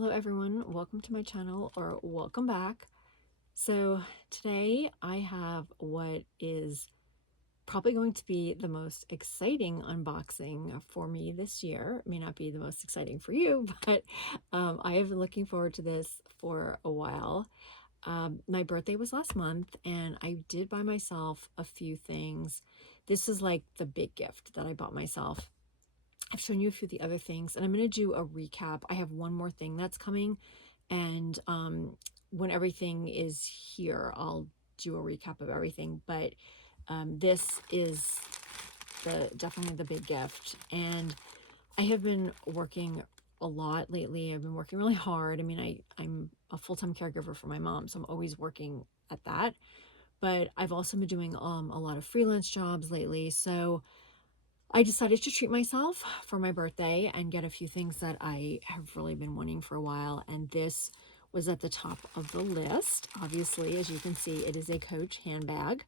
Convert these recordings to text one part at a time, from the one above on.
Hello everyone, welcome to my channel, or welcome back. So today I have what is probably going to be the most exciting unboxing for me this year. It may not be the most exciting for you, but I have been looking forward to this for a while. My birthday was last month and I did buy myself a few things. This is like the big gift that I bought myself. I've shown you a few of the other things, and I'm going to do a recap. I have one more thing that's coming, and when everything is here, I'll do a recap of everything. But this is definitely the big gift, and I have been working a lot lately. I've been working really hard. I mean, I'm a full-time caregiver for my mom, so I'm always working at that. But I've also been doing a lot of freelance jobs lately, so I decided to treat myself for my birthday and get a few things that I have really been wanting for a while. And this was at the top of the list. Obviously, as you can see, it is a Coach handbag.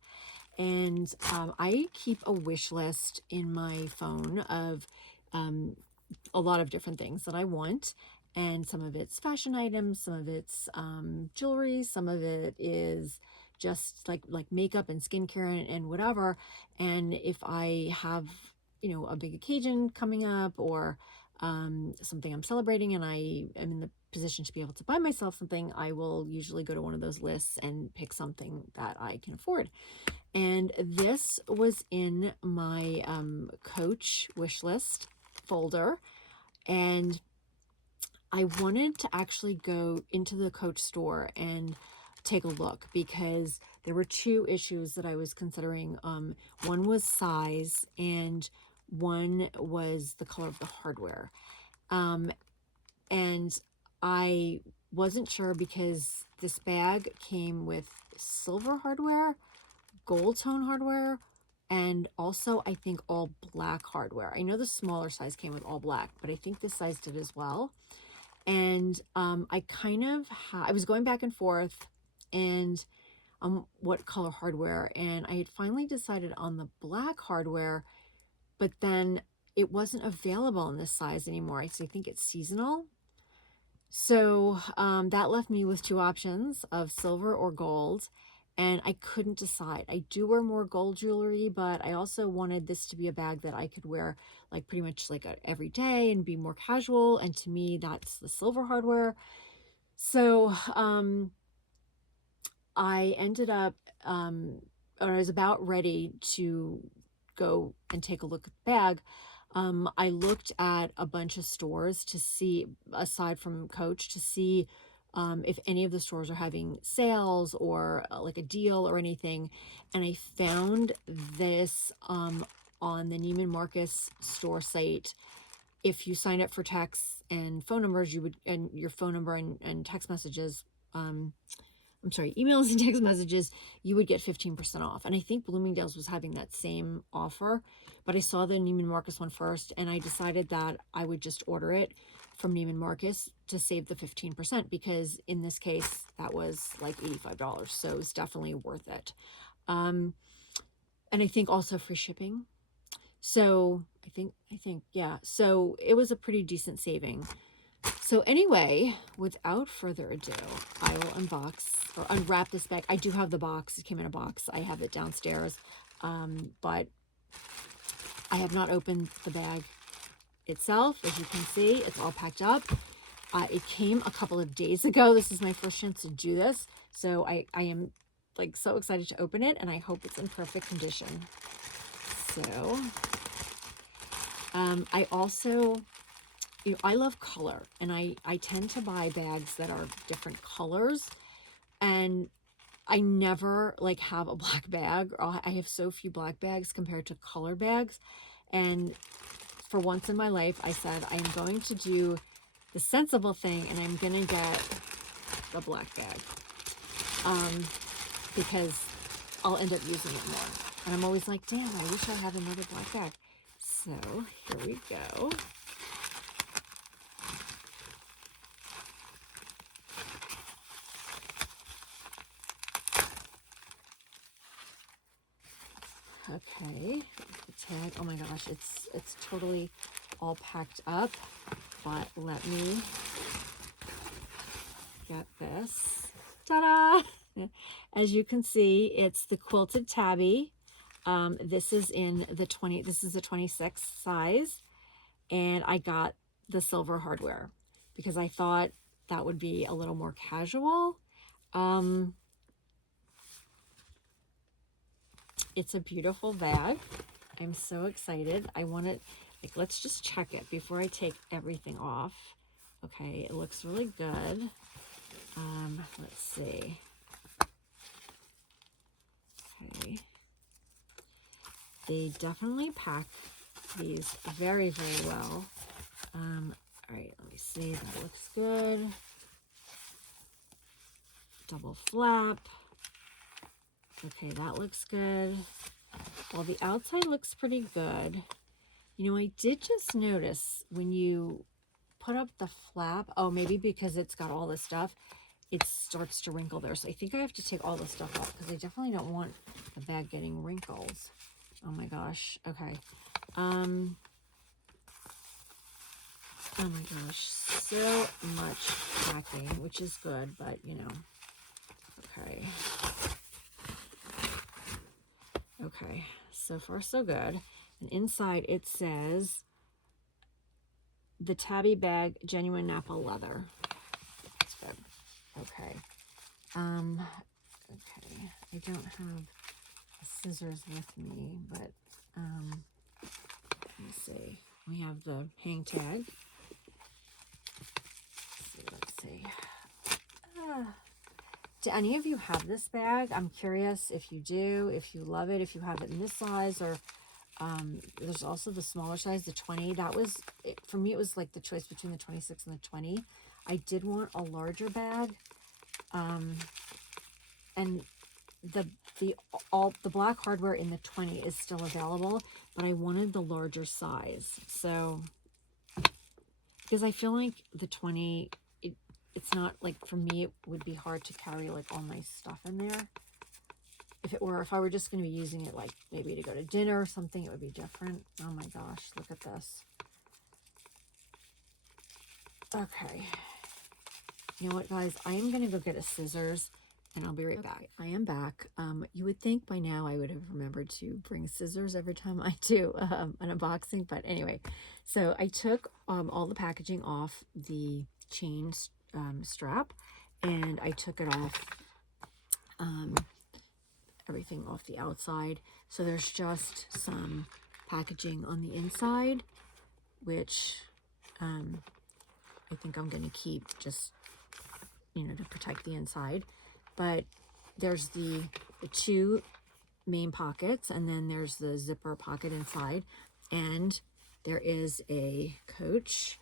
And I keep a wish list in my phone of a lot of different things that I want. And some of it's fashion items, some of it's jewelry, some of it is just like makeup and skincare and whatever. And if I have a big occasion coming up, or something I'm celebrating and I am in the position to be able to buy myself something, I will usually go to one of those lists and pick something that I can afford. And this was in my Coach wish list folder, and I wanted to actually go into the Coach store and take a look because there were two issues that I was considering. One was size and one was the color of the hardware. And I wasn't sure because this bag came with silver hardware, gold tone hardware, and also I think all black hardware. I know the smaller size came with all black, but I think this size did as well. And I kind of I was going back and forth and what color hardware, and I had finally decided on the black hardware, but then it wasn't available in this size anymore. I think it's seasonal. So that left me with two options of silver or gold, and I couldn't decide. I do wear more gold jewelry, but I also wanted this to be a bag that I could wear like pretty much like every day and be more casual. And to me, that's the silver hardware. So I ended up, or I was about ready to go and take a look at the bag. I looked at a bunch of stores to see, aside from Coach, to see if any of the stores are having sales or like a deal or anything. And I found this on the Neiman Marcus store site. If you signed up for texts and phone numbers, you would, and your phone number and text messages, emails and text messages, you would get 15% off. And I think Bloomingdale's was having that same offer, but I saw the Neiman Marcus one first, and I decided that I would just order it from Neiman Marcus to save the 15%, because in this case, that was like $85. So it's definitely worth it. And I think also free shipping. So I think, yeah. So it was a pretty decent saving. So anyway, without further ado, I will unbox or unwrap this bag. I do have the box. It came in a box. I have it downstairs, but I have not opened the bag itself. As you can see, it's all packed up. It came a couple of days ago. This is my first chance to do this. So I am like so excited to open it, and I hope it's in perfect condition. So I also, I love color, and I tend to buy bags that are different colors, and I never like have a black bag. I have so few black bags compared to color bags. And for once in my life, I said I'm going to do the sensible thing, and I'm gonna get the black bag because I'll end up using it more. And I'm always like, damn, I wish I had another black bag. So here we go. Okay, the tag. Oh my gosh, it's totally all packed up. But let me get this. Ta-da! As you can see, it's the quilted tabby. This is in the 20, this is a 26 size, and I got the silver hardware because I thought that would be a little more casual. It's a beautiful bag. I'm so excited. I want to, like, let's just check it before I take everything off. Okay, it looks really good. Let's see. Okay. They definitely pack these very, very well. All right, let me see. That looks good. Double flap. Okay, that looks good. Well, the outside looks pretty good. You know, I did just notice when you put up the flap, oh, maybe because it's got all this stuff, it starts to wrinkle there. So I think I have to take all this stuff off because I definitely don't want the bag getting wrinkles. Oh my gosh. Okay. Oh my gosh. So much packing, which is good, but you know. Okay. Okay. So far, so good. And inside it says the tabby bag, genuine Napa leather. That's good. Okay. Okay. I don't have scissors with me, but let me see. We have the hang tag. Let's see. Do any of you have this bag? I'm curious if you do, if you love it, if you have it in this size, or there's also the smaller size, the 20. That was, for me, it was like the choice between the 26 and the 20. I did want a larger bag, and the black hardware in the 20 is still available, but I wanted the larger size. So, because I feel like the 20, it's not like, for me, it would be hard to carry like all my stuff in there. If I were just going to be using it like maybe to go to dinner or something, it would be different. Oh my gosh, look at this. Okay. You know what, guys? I am going to go get a scissors and I'll be right back. I am back. You would think by now I would have remembered to bring scissors every time I do an unboxing, but anyway. So I took all the packaging off the chain strap, and I took it off, everything off the outside. So there's just some packaging on the inside, which I think I'm going to keep just, you know, to protect the inside. But there's the two main pockets, and then there's the zipper pocket inside, and there is a Coach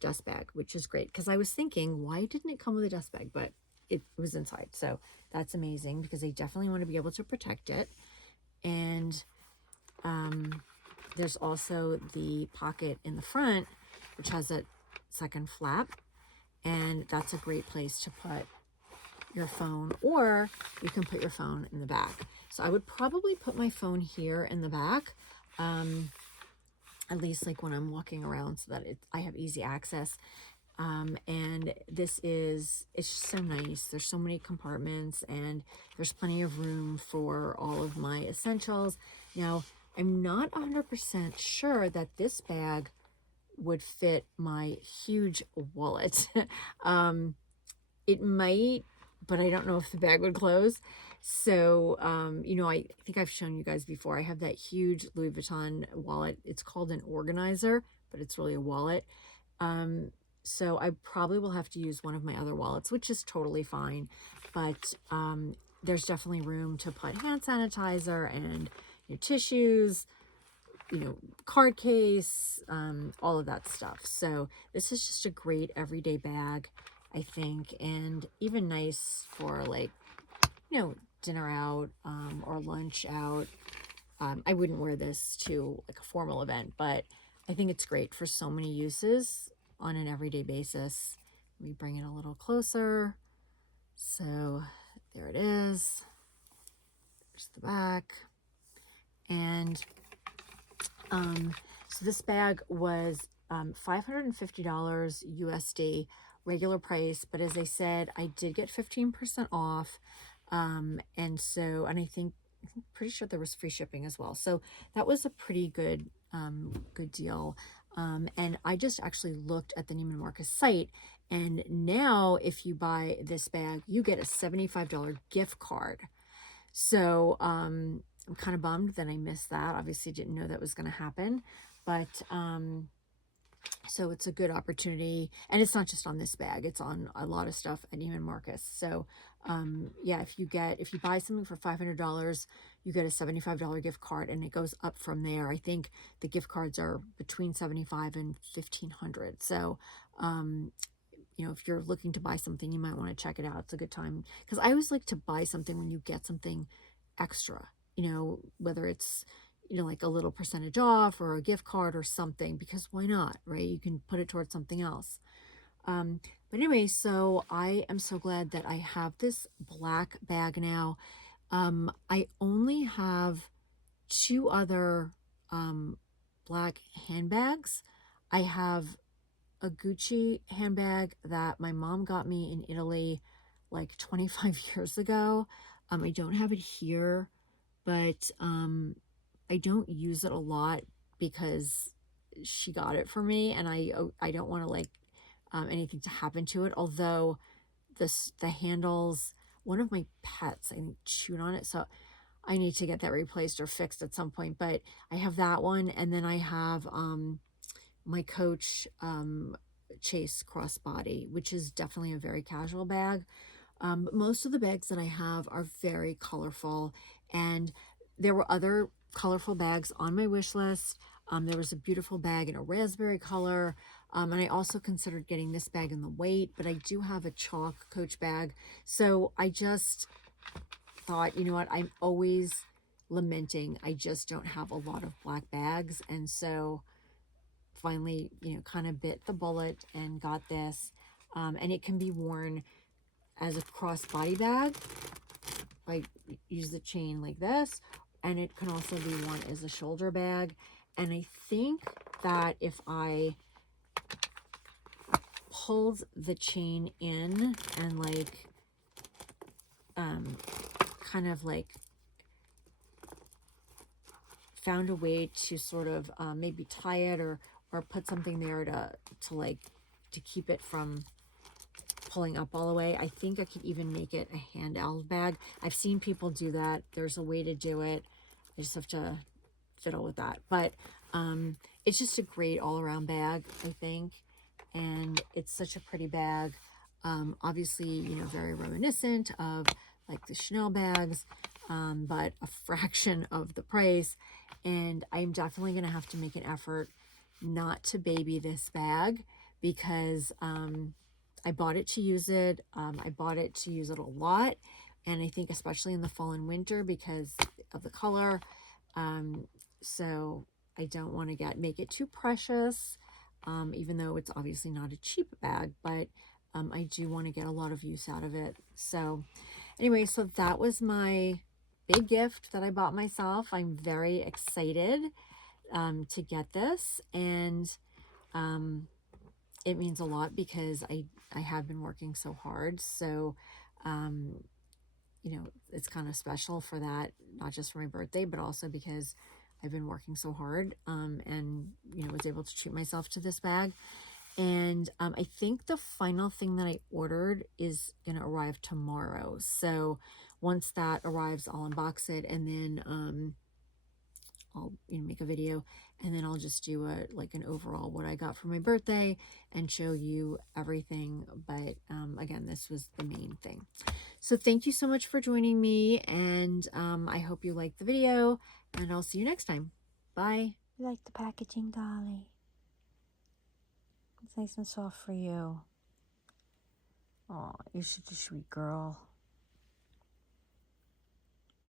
dust bag, which is great because I was thinking, why didn't it come with a dust bag? But it was inside, so that's amazing because they definitely want to be able to protect it. And there's also the pocket in the front, which has a second flap, and that's a great place to put your phone, or you can put your phone in the back. So I would probably put my phone here in the back, at least like when I'm walking around, so that I have easy access. And this is, it's just so nice. There's so many compartments, and there's plenty of room for all of my essentials. Now, I'm not 100% sure that this bag would fit my huge wallet. It might, but I don't know if the bag would close. So, you know, I think I've shown you guys before. I have that huge Louis Vuitton wallet. It's called an organizer, but it's really a wallet. So I probably will have to use one of my other wallets, which is totally fine. But there's definitely room to put hand sanitizer and, you know, tissues, you know, card case, all of that stuff. So this is just a great everyday bag, I think, and even nice for, like, you know, dinner out or lunch out. I wouldn't wear this to like a formal event, but I think it's great for so many uses on an everyday basis. Let me bring it a little closer. So there it is. There's the back. And so this bag was $550 USD, regular price, but as I said, I did get 15% off. And so, and I think, pretty sure there was free shipping as well. So that was a pretty good, good deal. And I just actually looked at the Neiman Marcus site, and now if you buy this bag, you get a $75 gift card. So, I'm kind of bummed that I missed that. Obviously didn't know that was going to happen, but, so it's a good opportunity, and it's not just on this bag, it's on a lot of stuff at Neiman Marcus. So yeah, if you buy something for $500, you get a $75 gift card, and it goes up from there. I think the gift cards are between $75 and $1,500. So you know, if you're looking to buy something, you might want to check it out. It's a good time, because I always like to buy something when you get something extra, you know, whether it's, you know, like a little percentage off or a gift card or something, because why not, right? You can put it towards something else. But anyway, so I am so glad that I have this black bag now. I only have two other black handbags. I have a Gucci handbag that my mom got me in Italy like 25 years ago. I don't have it here, but I don't use it a lot because she got it for me, and I don't want to like anything to happen to it. Although the handles, one of my pets I think chewed on it, so I need to get that replaced or fixed at some point. But I have that one, and then I have my Coach Chase crossbody, which is definitely a very casual bag. But most of the bags that I have are very colorful, and there were other colorful bags on my wish list. There was a beautiful bag in a raspberry color, and I also considered getting this bag in the white, but I do have a chalk Coach bag. So I just thought, you know what, I'm always lamenting I just don't have a lot of black bags, and so finally, you know, kind of bit the bullet and got this. And it can be worn as a crossbody bag. I use the chain like this, and it can also be worn as a shoulder bag. And I think that if I pulled the chain in and like kind of like found a way to sort of maybe tie it or put something there to keep it from pulling up all the way, I think I could even make it a handbag bag. I've seen people do that. There's a way to do it. I just have to fiddle with that. But it's just a great all-around bag, I think. And it's such a pretty bag. Obviously, you know, very reminiscent of like the Chanel bags, but a fraction of the price. And I'm definitely going to have to make an effort not to baby this bag, because I bought it to use it. I bought it to use it a lot. And I think especially in the fall and winter because of the color. So I don't want to make it too precious, even though it's obviously not a cheap bag, but I do want to get a lot of use out of it. So anyway, so that was my big gift that I bought myself. I'm very excited to get this, and it means a lot because I have been working so hard. So you know, it's kind of special for that, not just for my birthday, but also because I've been working so hard, and, you know, was able to treat myself to this bag. And I think the final thing that I ordered is going to arrive tomorrow. So once that arrives, I'll unbox it, and then I'll, you know, make a video, and then I'll just do like an overall what I got for my birthday and show you everything. But again, this was the main thing. So thank you so much for joining me, and I hope you liked the video, and I'll see you next time. Bye. You like the packaging, Dolly? It's nice and soft for you. Oh, you're such a sweet girl.